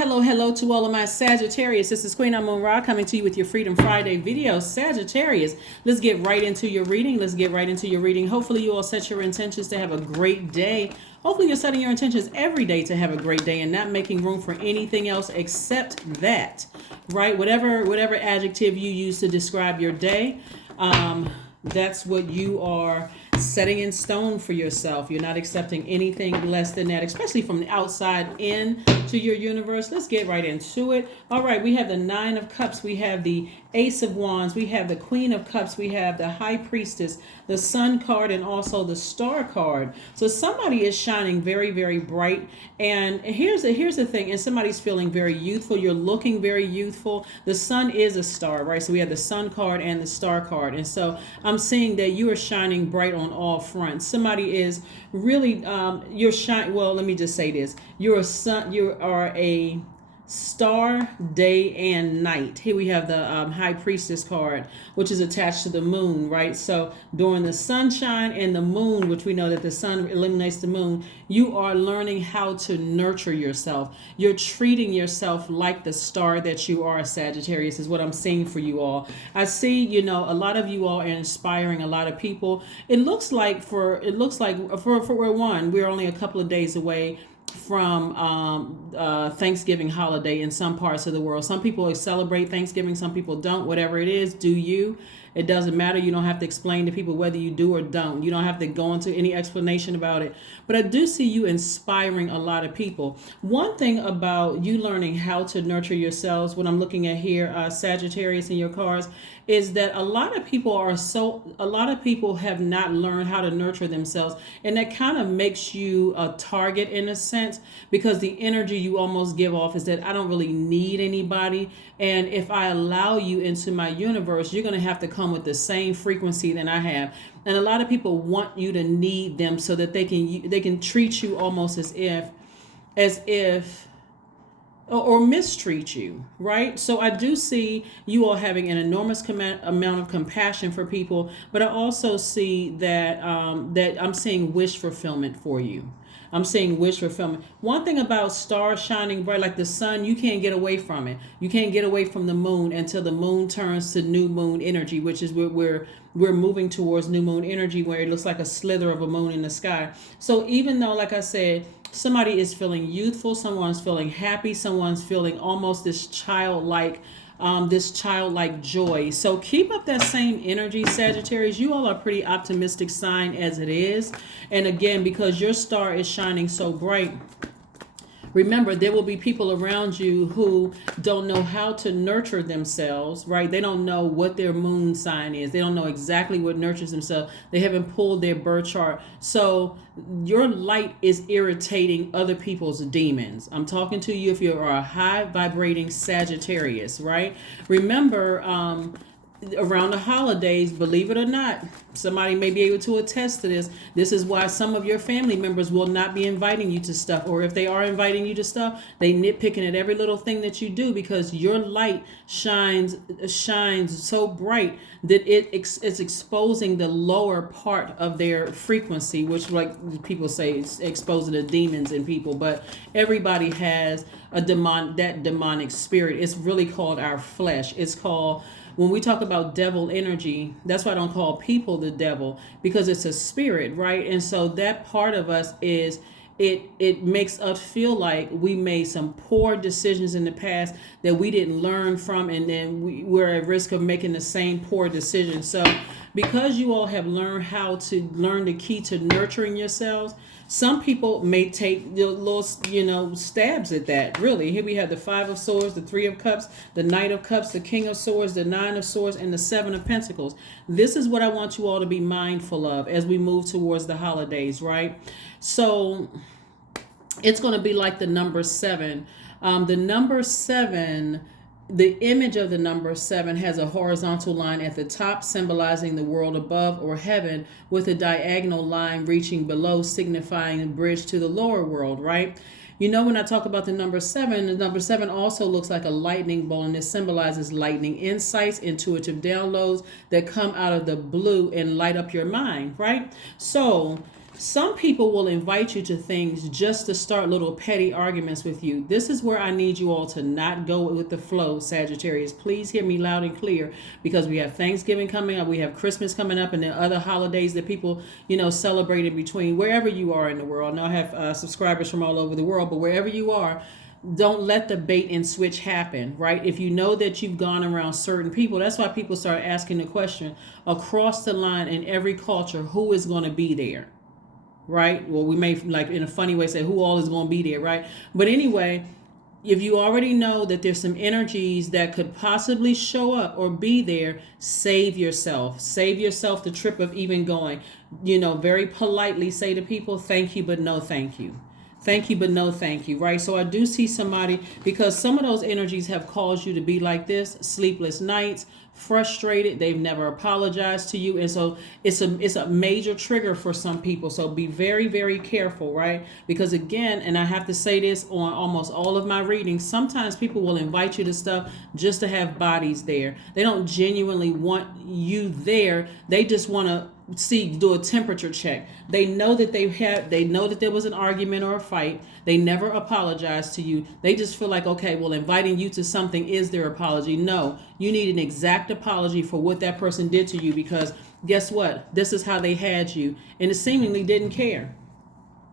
Hello to all of my Sagittarius. This is Queen Amun Ra coming to you with your Freedom Friday video. Sagittarius, let's get right into your reading. Hopefully you all set your intentions to have a great day. Hopefully you're setting your intentions every day to have a great day and not making room for anything else except that, right? Whatever adjective you use to describe your day, that's what you are setting in stone for yourself. You're not accepting anything less than that, especially from the outside in to your universe. Let's get right into it. All right, we have the Nine of Cups, we have the Ace of Wands, we have the Queen of Cups, we have the High Priestess, the Sun card, and also the Star card. So somebody is shining very, very bright. And here's the thing, and somebody's feeling very youthful. You're looking very youthful. The Sun is a star, right? So we have the Sun card and the Star card. And so I'm seeing that you are shining bright on all fronts. Somebody is really you're shining. Well, let me just say this: you are a star day and night. Here we have the High Priestess card, which is attached to the moon, right? So during the sunshine and the moon, which we know that the sun illuminates the moon, you are learning how to nurture yourself. You're treating yourself like the star that you are. Sagittarius is what I'm seeing for you all. I see, a lot of you all are inspiring a lot of people. It looks like for one, we're only a couple of days away from Thanksgiving holiday in some parts of the world. Some people celebrate Thanksgiving, some people don't. Whatever it is, do you. It doesn't matter. You don't have to explain to people whether you do or don't. You don't have to go into any explanation about it. But I do see you inspiring a lot of people. One thing about you learning how to nurture yourselves, what I'm looking at here, Sagittarius in your cards, is that a lot of people have not learned how to nurture themselves. And that kind of makes you a target in a sense, because the energy you almost give off is that I don't really need anybody. And if I allow you into my universe, you're going to have to come with the same frequency that I have. And a lot of people want you to need them so that they can treat you almost as if or mistreat you, right? So I do see you all having an enormous amount of compassion for people, but I also see that that I'm seeing wish fulfillment for you. I'm seeing wish fulfillment. One thing about stars shining bright like the sun, you can't get away from it. You can't get away from the moon until the moon turns to new moon energy, which is where we're moving towards new moon energy, where it looks like a slither of a moon in the sky. So even though, like I said, somebody is feeling youthful, someone's feeling happy, someone's feeling almost this childlike joy. So keep up that same energy, Sagittarius. You all are a pretty optimistic sign as it is. And again, because your star is shining so bright, remember, there will be people around you who don't know how to nurture themselves, right? They don't know what their moon sign is. They don't know exactly what nurtures themselves. They haven't pulled their birth chart. So your light is irritating other people's demons. I'm talking to you if you are a high vibrating Sagittarius, right? Remember, around the holidays, believe it or not, somebody may be able to attest to this. This is why some of your family members will not be inviting you to stuff, or if they are inviting you to stuff, they nitpicking at every little thing that you do, because your light shines so bright that it's exposing the lower part of their frequency, which, like people say, is exposing the demons in people. But everybody has that demonic spirit. It's really called our flesh. It's called, when we talk about devil energy, that's why I don't call people the devil, because it's a spirit, right? And so that part of us is, it makes us feel like we made some poor decisions in the past that we didn't learn from, and then we're at risk of making the same poor decisions. So because you all have learned how to learn the key to nurturing yourselves, some people may take little, stabs at that. Really, here we have the Five of Swords, the Three of Cups, the Knight of Cups, the King of Swords, the Nine of Swords, and the Seven of Pentacles. This is what I want you all to be mindful of as we move towards the holidays, right? So it's going to be like the number 7. The number 7, the image of the number 7 has a horizontal line at the top symbolizing the world above, or heaven, with a diagonal line reaching below signifying a bridge to the lower world, right? When I talk about the number 7 also looks like a lightning bolt, and it symbolizes lightning insights, intuitive downloads that come out of the blue and light up your mind, right? So Some people will invite you to things just to start little petty arguments with you. This is where I need you all to not go with the flow, Sagittarius. Please hear me loud and clear, because we have Thanksgiving coming up, we have Christmas coming up, and the other holidays that people, celebrate in between, wherever you are in the world. Now I have subscribers from all over the world, but wherever you are, don't let the bait and switch happen, right? If you know that you've gone around certain people, that's why people start asking the question across the line in every culture, who is going to be there? Right? Well, we may, like, in a funny way, say who all is going to be there, right? But anyway, if you already know that there's some energies that could possibly show up or be there, save yourself. Save yourself the trip of even going. Very politely say to people, thank you, but no thank you. Thank you, but no thank you, right? So I do see somebody, because some of those energies have caused you to be like this: sleepless nights, frustrated, they've never apologized to you. And so it's a major trigger for some people. So be very, very careful, right? Because again, and I have to say this on almost all of my readings, sometimes people will invite you to stuff just to have bodies there. They don't genuinely want you there. They just want to do a temperature check. They know that they know that there was an argument or a fight. They never apologized to you. They just feel like, okay, well, inviting you to something is their apology. No, you need an exact apology for what that person did to you, because guess what? This is how they had you, and it seemingly didn't care.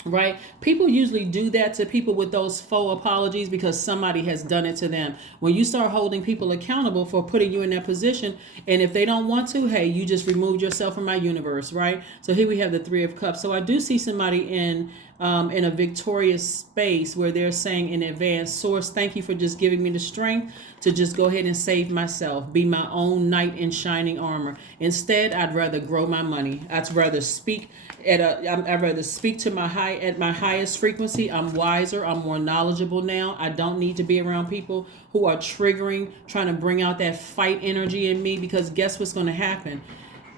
Right? People usually do that to people with those faux apologies because somebody has done it to them. When you start holding people accountable for putting you in that position, and if they don't want to, hey, you just removed yourself from my universe, right? So here we have the Three of Cups. So I do see somebody in a victorious space where they're saying in advance, Source, thank you for just giving me the strength to just go ahead and save myself, be my own knight in shining armor. Instead, I'd rather grow my money. I'd rather speak to my highest frequency. I'm wiser. I'm more knowledgeable now. I don't need to be around people who are trying to bring out that fight energy in me, because guess what's going to happen?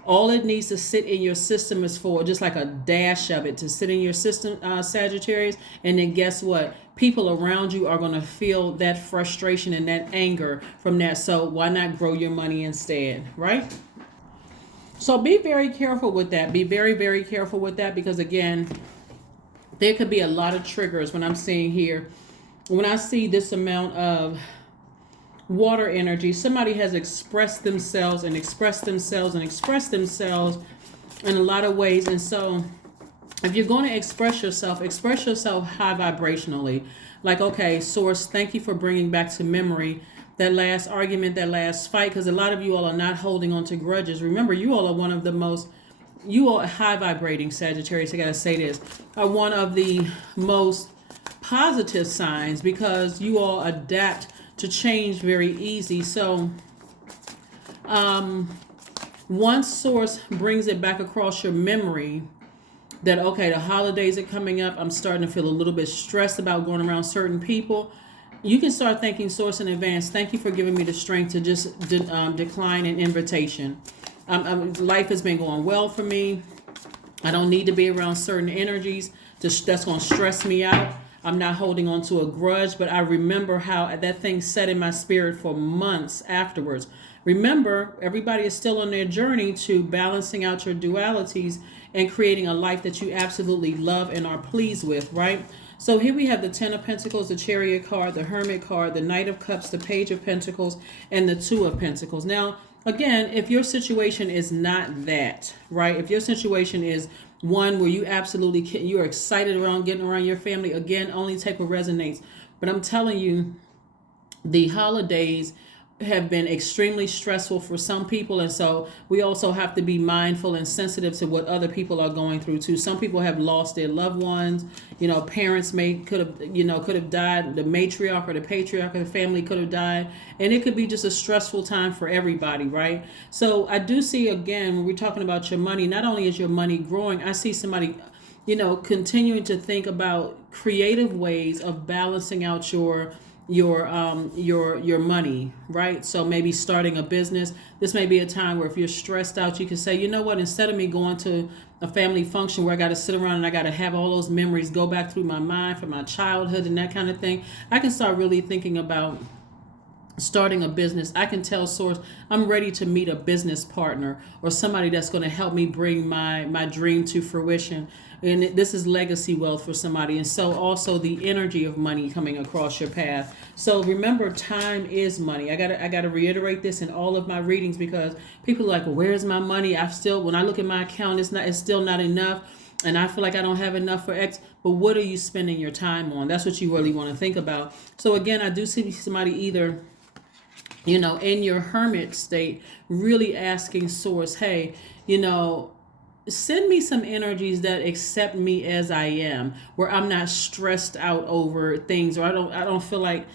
All it needs to sit in your system is for just like a dash of it to sit in your system, Sagittarius. And then guess what? People around you are going to feel that frustration and that anger from that. So why not grow your money instead, right? So be very careful with that. Be very, very careful with that, because again, there could be a lot of triggers when I'm seeing here. When I see this amount of water energy, somebody has expressed themselves in a lot of ways. And so if you're going to express yourself high vibrationally. Like, okay, Source, thank you for bringing back to memory that last argument, that last fight, because a lot of you all are not holding on to grudges. Remember, you all are you all high vibrating Sagittarius, I gotta say this, are one of the most positive signs, because you all adapt to change very easy. So once Source brings it back across your memory that, okay, the holidays are coming up, I'm starting to feel a little bit stressed about going around certain people, you can start thanking Source in advance. Thank you for giving me the strength to just decline an invitation. Life has been going well for me. I don't need to be around certain energies that's going to stress me out. I'm not holding on to a grudge, but I remember how that thing set in my spirit for months afterwards. Remember, everybody is still on their journey to balancing out your dualities and creating a life that you absolutely love and are pleased with, right? So here we have the Ten of Pentacles, the Chariot card, the Hermit card, the Knight of Cups, the Page of Pentacles, and the Two of Pentacles. Now, again, if your situation is not that, right? If your situation is one where you're excited around getting around your family, again, only take what resonates. But I'm telling you, the holidays have been extremely stressful for some people, and so we also have to be mindful and sensitive to what other people are going through too. Some people have lost their loved ones. Parents could have died. The matriarch or the patriarch of the family could have died, and it could be just a stressful time for everybody, right? So I do see, again, when we're talking about your money, not only is your money growing, I see somebody continuing to think about creative ways of balancing out your money, right? So maybe starting a business. This may be a time where if you're stressed out, you can say, you know what, instead of me going to a family function where I got to sit around and I got to have all those memories go back through my mind from my childhood and that kind of thing, I can start really thinking about starting a business, I can tell source I'm ready to meet a business partner or somebody that's going to help me bring my dream to fruition. And this is legacy wealth for somebody. And so also the energy of money coming across your path. So remember, time is money. I gotta reiterate this in all of my readings, because people are like, well, where's my money? When I look at my account, it's still not enough. And I feel like I don't have enough for X, but what are you spending your time on? That's what you really want to think about. So again, I do see somebody either, in your hermit state, really asking source, hey, send me some energies that accept me as I am, where I'm not stressed out over things, or I don't feel like,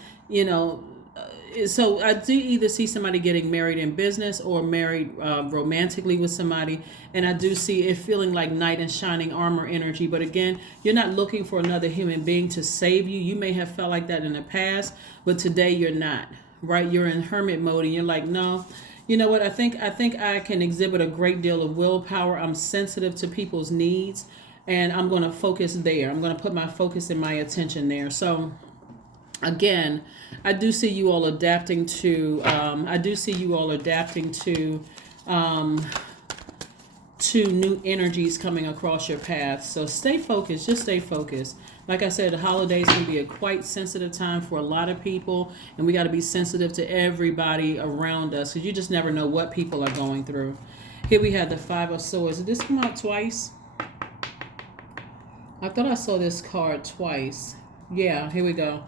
so I do either see somebody getting married in business or married romantically with somebody. And I do see it feeling like knight in shining armor energy. But again, you're not looking for another human being to save you. You may have felt like that in the past, but today you're not, right? You're in hermit mode and you're like, no, you know what? I think I can exhibit a great deal of willpower. I'm sensitive to people's needs, and I'm going to focus there. I'm going to put my focus and my attention there. So again, I do see you all adapting to new energies coming across your path. So stay focused. Just stay focused. Like I said, the holidays can be a quite sensitive time for a lot of people, and we got to be sensitive to everybody around us, because you just never know what people are going through. Here we have the Five of Swords. Did this come out twice? I thought I saw this card twice. Yeah, here we go.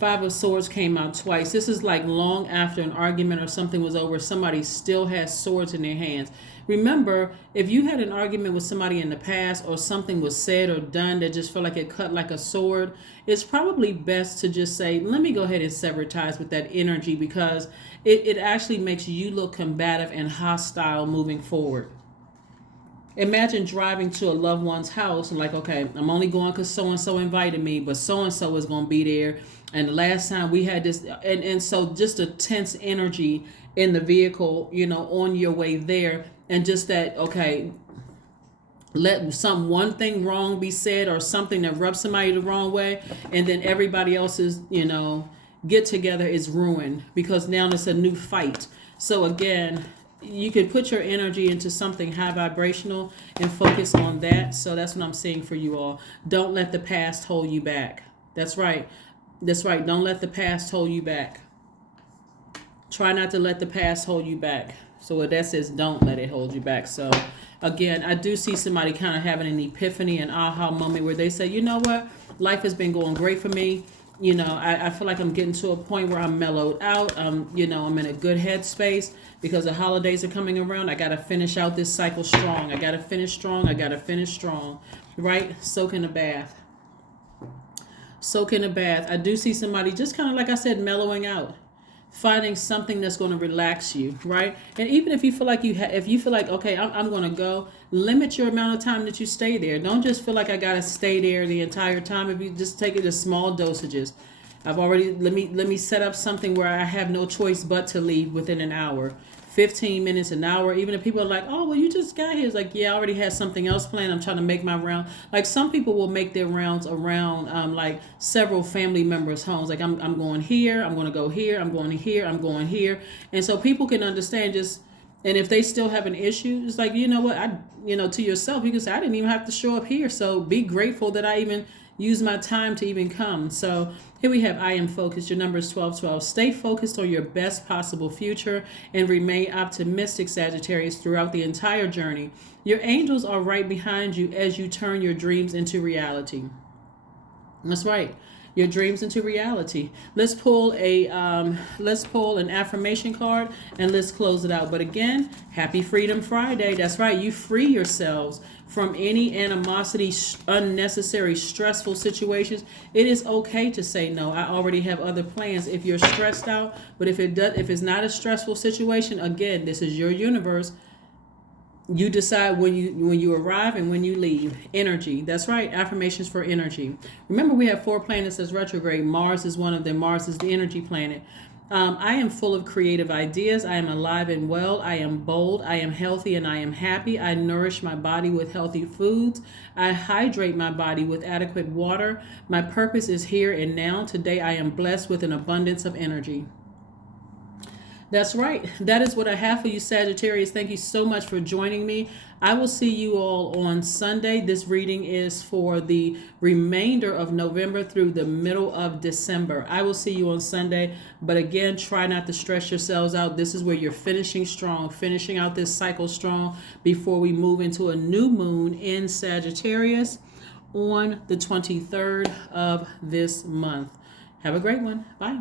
Five of Swords came out twice. This is like long after an argument or something was over, somebody still has swords in their hands. Remember, if you had an argument with somebody in the past, or something was said or done that just felt like it cut like a sword, it's probably best to just say, let me go ahead and sever ties with that energy, because it actually makes you look combative and hostile moving forward. Imagine driving to a loved one's house and like, okay, I'm only going because so-and-so invited me, but so-and-so is going to be there. And the last time we had this, and so just a tense energy in the vehicle, on your way there. And just that, okay, let one thing wrong be said, or something that rubs somebody the wrong way, and then everybody else's, get together is ruined, because now it's a new fight. So again, you could put your energy into something high vibrational and focus on that. So that's what I'm seeing for you all. Don't let the past hold you back. That's right. Don't let the past hold you back. Try not to let the past hold you back. So what that says, don't let it hold you back. So again, I do see somebody kind of having an epiphany, an aha moment, where they say, you know what? Life has been going great for me. I feel like I'm getting to a point where I'm mellowed out. I'm in a good headspace, because the holidays are coming around. I got to finish out this cycle strong. I got to finish strong. Right? Soak in a bath. I do see somebody just kind of, like I said, mellowing out, finding something that's going to relax you, right? And even if you feel like if you feel like, okay, I'm going to go, limit your amount of time that you stay there. Don't just feel like I got to stay there the entire time. If you just take it as small dosages. Let me set up something where I have no choice but to leave within an hour, 15 minutes, an hour. Even if people are like, oh, well, you just got here. It's like, yeah, I already had something else planned. I'm trying to make my round. Like some people will make their rounds around like several family members' homes. Like I'm going here, I'm going to go here, I'm going here, I'm going here. And so people can understand just, and if they still have an issue, it's like, you know what, to yourself, you can say, I didn't even have to show up here. So be grateful that I even use my time to even come. So here we have I am focused. Your number is 1212. Stay focused on your best possible future and remain optimistic, Sagittarius, throughout the entire journey. Your angels are right behind you as you turn your dreams into reality. That's right. Your dreams into reality. Let's pull an affirmation card and let's close it out. But again, happy Freedom Friday. That's right. You free yourselves from any animosity, unnecessary, stressful situations. It is okay to say no. I already have other plans. If you're stressed out, but if it's not a stressful situation, again, this is your universe. You decide when you arrive and when you leave. Energy. That's right. Affirmations for energy. Remember, we have 4 planets as retrograde. Mars is one of them. Mars is the energy planet. I am full of creative ideas. I am alive and well. I am bold. I am healthy and I am happy. I nourish my body with healthy foods. I hydrate my body with adequate water. My purpose is here and now. Today I am blessed with an abundance of energy. That's right. That is what I have for you, Sagittarius. Thank you so much for joining me. I will see you all on Sunday. This reading is for the remainder of November through the middle of December. I will see you on Sunday. But again, try not to stress yourselves out. This is where you're finishing strong, finishing out this cycle strong before we move into a new moon in Sagittarius on the 23rd of this month. Have a great one. Bye.